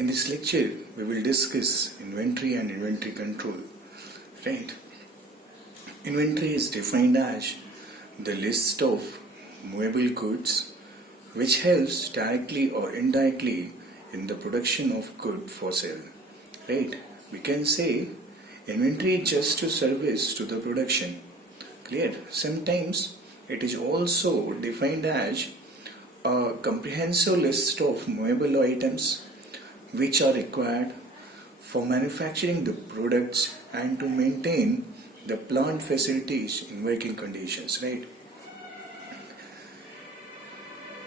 In this lecture, we will discuss inventory and inventory control. Right? Inventory is defined as the list of movable goods which helps directly or indirectly in the production of good for sale. Right? We can say inventory is just a service to the production. Clear? Sometimes it is also defined as a comprehensive list of movable items which are required for manufacturing the products and to maintain the plant facilities in working conditions, right?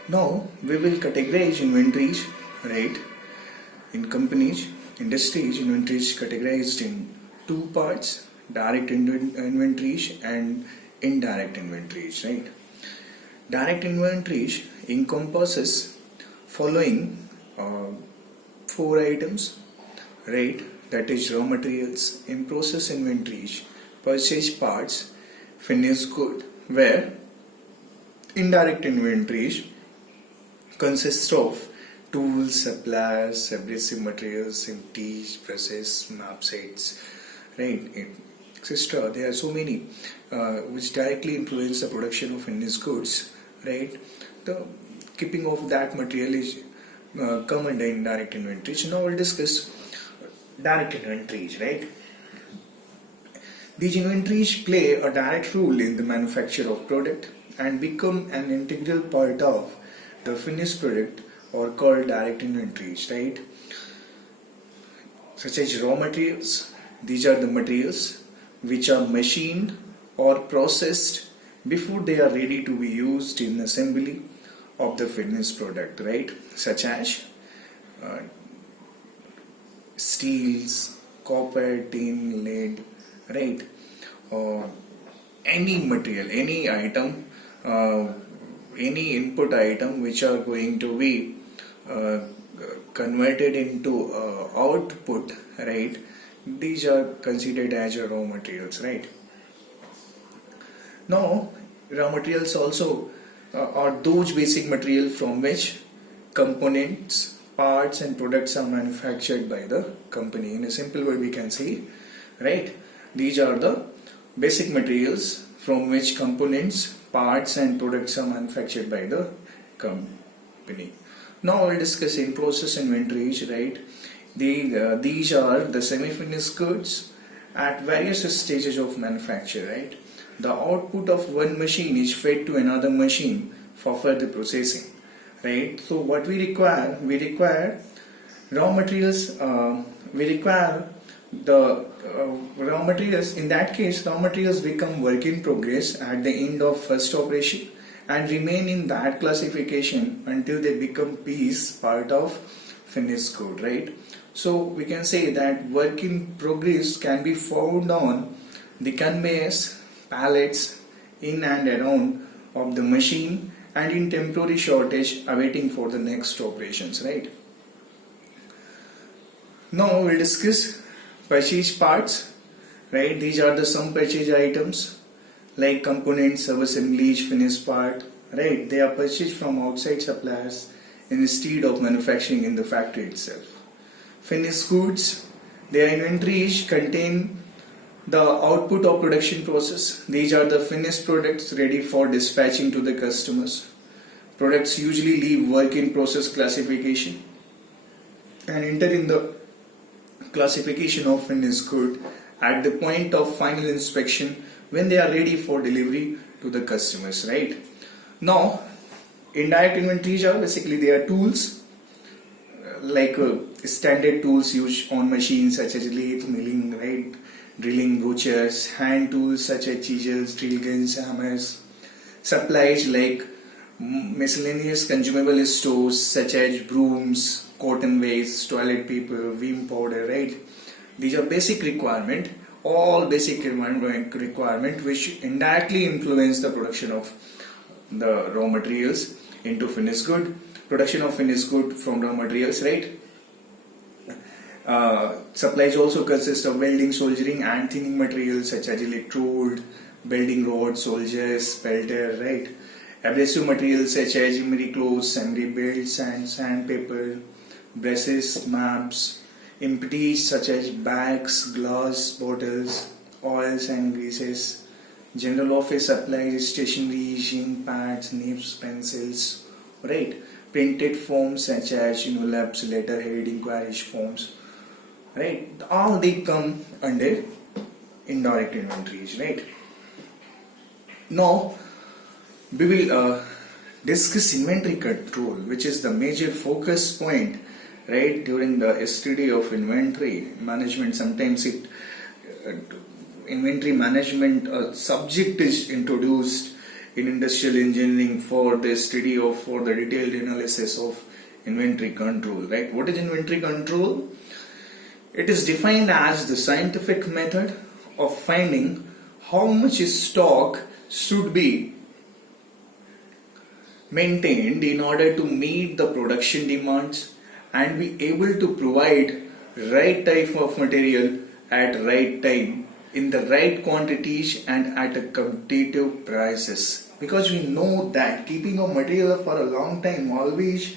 Now we will categorize inventories, right? In companies, industries, inventories categorized in two parts: direct inventories and indirect inventories, right? Direct inventories encompasses following four items, right? That is raw materials, in-process inventories, purchased parts, finished good, where indirect inventories consist of tools, suppliers, abrasive materials, empties, presses, map sets, right, etc. There are so many which directly influence the production of finished goods, right? The keeping of that material is come under indirect inventories. Now we'll discuss direct inventories, right? These inventories play a direct role in the manufacture of product and become an integral part of the finished product, or called direct inventories, right? Such as raw materials. These are the materials which are machined or processed before they are ready to be used in assembly of the finished product, right? Such as steels, copper, tin, lead, right? Or any material, any item, any input item which are going to be converted into output, right? These are considered as raw materials, right? Now, raw materials also are those basic materials from which components, parts and products are manufactured by the company. In a simple word we can say, right, these are the basic materials from which components, parts and products are manufactured by the company. Now we'll discuss in-process inventories, right? These are the semi-finished goods at various stages of manufacture, right? The output of one machine is fed to another machine for further processing, right? So what we require raw materials. We require the raw materials. In that case, raw materials become work in progress at the end of first operation and remain in that classification until they become part of finished good, right? So we can say that work in progress can be found on the conveyors, pallets, in and around of the machine, and in temporary shortage awaiting for the next operations, right? Now we'll discuss purchased parts, right? These are the some purchased items like components, sub-assemblies, finished part, right? They are purchased from outside suppliers instead of manufacturing in the factory itself. Finished goods, their inventories contain the output of production process. These are the finished products ready for dispatching to the customers. Products usually leave work in process classification and enter in the classification of finished good at the point of final inspection when they are ready for delivery to the customers, right? Now, indirect inventories are basically they are tools like standard tools used on machines such as lathe, milling, right? Drilling broachures, hand tools such as chisels, drill guns, hammers, supplies like miscellaneous consumable stores such as brooms, cotton waste, toilet paper, vim powder, right? These are basic requirement, all basic requirement which indirectly influence the production of the raw materials into finished good, production of finished good from raw materials, right? Supplies also consist of welding, soldering and thinning materials such as electrode, building rod, soldiers, pelter, right? Abrasive materials such as emery cloths, emery belts and sandpaper, brushes, maps, impurities such as bags, glass, bottles, oils and greases, general office supplies, stationery, ink pads, nibs, pencils, right? Printed forms such as envelopes, letterhead, inquiries forms, right? All they come under indirect inventories, right? Now we will discuss inventory control, which is the major focus point, right, during the study of inventory management. Sometimes inventory management subject is introduced in industrial engineering for the study of, for the detailed analysis of inventory control, right? What is inventory control? It is defined as the scientific method of finding how much stock should be maintained in order to meet the production demands and be able to provide right type of material at right time in the right quantities and at a competitive prices, because we know that keeping a material for a long time always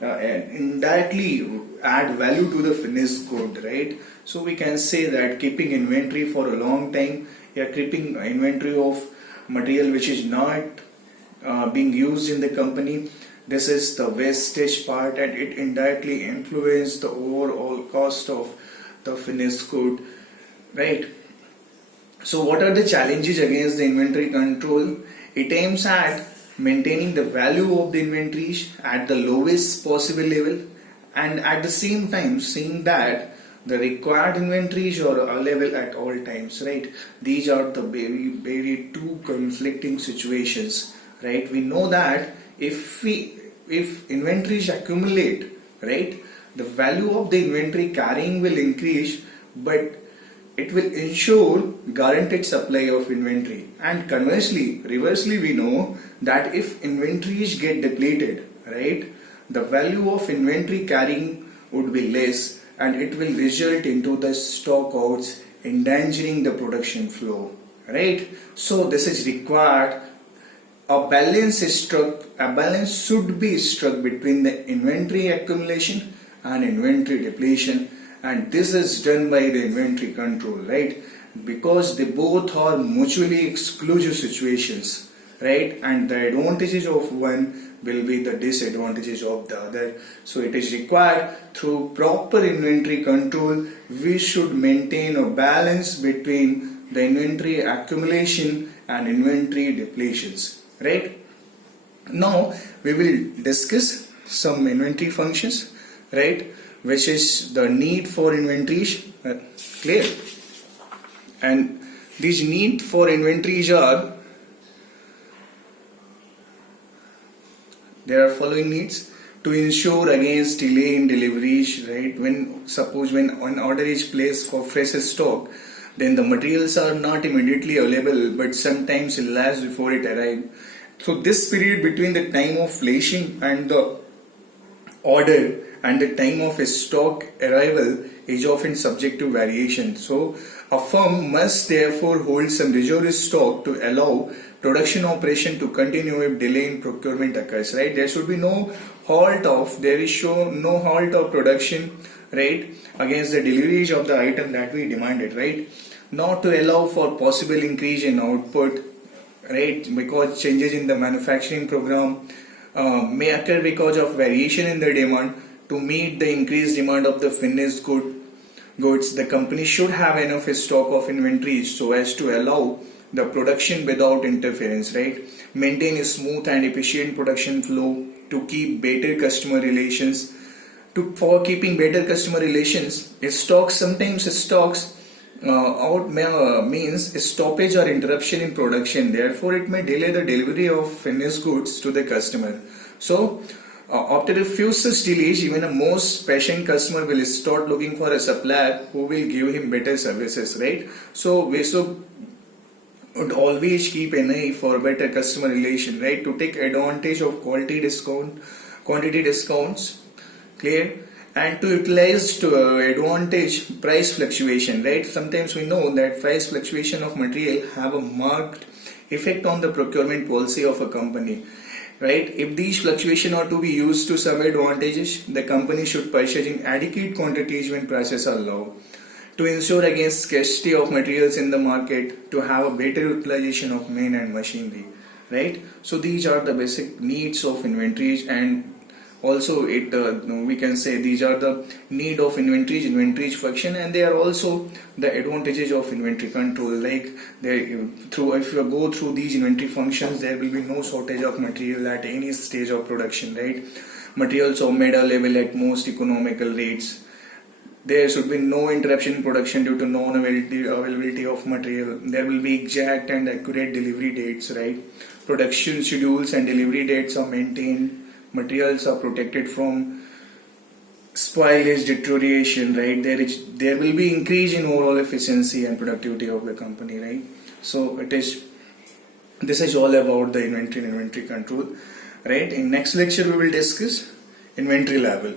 indirectly add value to the finished good, right? So we can say that keeping inventory for a long time, keeping inventory of material which is not being used in the company, this is the wastage part, and it indirectly influences the overall cost of the finished good, right? So what are the challenges against the inventory control? It aims at maintaining the value of the inventories at the lowest possible level, and at the same time seeing that the required inventories are available at all times, right? These are the very two conflicting situations, right? We know that if inventories accumulate, right, the value of the inventory carrying will increase, but it will ensure guaranteed supply of inventory. And conversely, reversely, we know that if inventories get depleted, right, the value of inventory carrying would be less, and it will result into the stock outs, endangering the production flow, right? So this is required. A balance should be struck between the inventory accumulation and inventory depletion, and this is done by the inventory control, right? Because they both are mutually exclusive situations, right? And the advantages of one will be the disadvantages of the other. So it is required through proper inventory control, we should maintain a balance between the inventory accumulation and inventory depletions, right? Now we will discuss some inventory functions, right, which is the need for inventories, clear? And these need for inventories are, there are following needs: to ensure against delay in deliveries, right? Suppose when an order is placed for fresh stock, then the materials are not immediately available, but sometimes elapse before it arrives. So this period between the time of placing and the order and the time of stock arrival is often subject to variation. So a firm must therefore hold some reserve stock to allow production operation to continue if delay in procurement occurs, right? There should be no halt of production, right, against the deliveries of the item that we demanded, right? Not to allow for possible increase in output, right, because changes in the manufacturing program may occur because of variation in the demand. To meet the increased demand of the finished goods, the company should have enough stock of inventories so as to allow the production without interference, right? Maintain a smooth and efficient production flow to keep better customer relations. For keeping better customer relations, sometimes stocks means stoppage or interruption in production. Therefore, it may delay the delivery of finished goods to the customer. So, after a few such delays, even a most patient customer will start looking for a supplier who will give him better services, right? So, we would always keep an eye for better customer relation, right? To take advantage of quantity discounts, clear? And to utilize to advantage price fluctuation, right? Sometimes we know that price fluctuation of material have a marked effect on the procurement policy of a company. right? If these fluctuations are to be used to some advantages, the company should purchase in adequate quantities when prices are low, to ensure against scarcity of materials in the market, to have a better utilization of men and machinery, right? So these are the basic needs of inventories, and also we can say these are the need of inventory function, and they are also the advantages of inventory control. Like if you go through these inventory functions, there will be no shortage of material at any stage of production, right? Materials are made available at most economical rates. There should be no interruption in production due to non-availability of material. There will be exact and accurate delivery dates, right? Production schedules and delivery dates are maintained. Materials are protected from spoilage, deterioration, right? There will be increase in overall efficiency and productivity of the company, right? So this is all about the inventory and inventory control, right? In next lecture we will discuss inventory level.